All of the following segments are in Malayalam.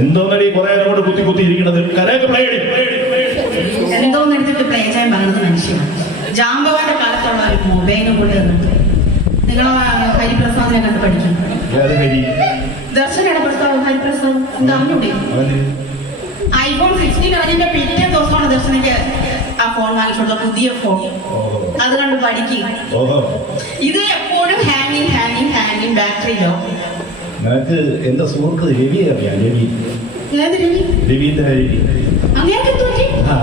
എന്തോന്നടി കുറെ അങ്ങോട്ട് കുത്തി കുത്തി ഇരിക്കണത്? എന്തോന്നെടുത്തിട്ട് പ്ലേ ചെയ്യാൻ പറയുന്നത് മനുഷ്യനാണ്. ജാമ്പവാന്റെ കാലത്തുള്ള ഒരു മൊബൈലും കൂടി തന്നിട്ട് നിങ്ങളെ ഹരിപ്രസാദിനെ കണ്ട് പഠിക്കണം. ദർശനയുടെ പ്രസ്താവം ഹരിപ്രസാദ് എന്താ അറിഞ്ഞൂടെ? ഐഫോൺ 16 അതിന്റെ പിറ്റേ ദിവസമാണ് ദർശനയ്ക്ക് ആ ഫോൺ വാങ്ങിച്ചോളൂ, പുതിയ ഫോൺ. അത് കണ്ട് പഠിക്കുക. ഇത് എപ്പോഴും ഹാങ്ങിങ് ബാറ്ററി ലോ. നിനക്ക് എന്റെ സുഹൃത്ത് രവി അറിയാം? രവി രവീന്ദ്ര രവി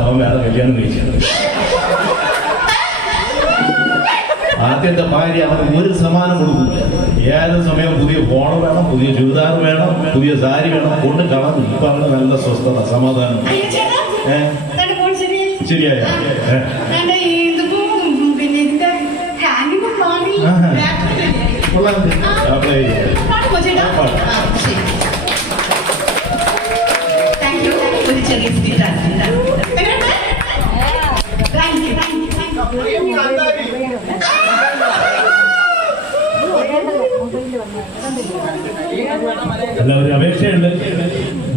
അവൻ വേറെ കല്യാണം കഴിച്ചത്. ആദ്യത്തെ ഭാര്യ അവന് ഒരു സമാനം കൊടുക്കില്ല. ഏത് സമയം പുതിയ ഫോൺ വേണം, പുതിയ ചുരിദാർ വേണം, പുതിയ സാരി വേണം, കൊണ്ട് കളഞ്ഞു. ഇപ്പൊ അവന് നല്ല സ്വസ്ഥത, സമാധാനം. ശരിയായ അല്ല, ഒരു അപേക്ഷയുണ്ട്.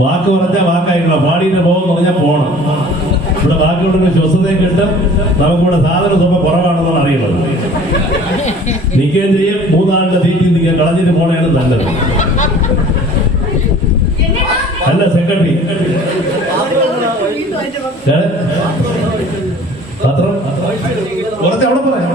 വാക്ക് പറഞ്ഞാൽ വാക്കായിട്ടുള്ള പാടിയുടെ പോകും പറഞ്ഞാൽ പോണം. ഇവിടെ ബാക്കിയുള്ള സ്വസ്ഥതയും കിട്ടും. നമുക്കിവിടെ സാധന തുക കുറവാണെന്നാണ് അറിയുന്നത്. നിൽക്കുകയും ചെയ്യും. മൂന്നാളിന്റെ തീറ്റി നിൽക്കാൻ കളഞ്ഞിട്ട് പോണേണ് നല്ലത്. അല്ല, സെക്രട്ടറി പത്രം കുറച്ച് അവിടെ പറയാം.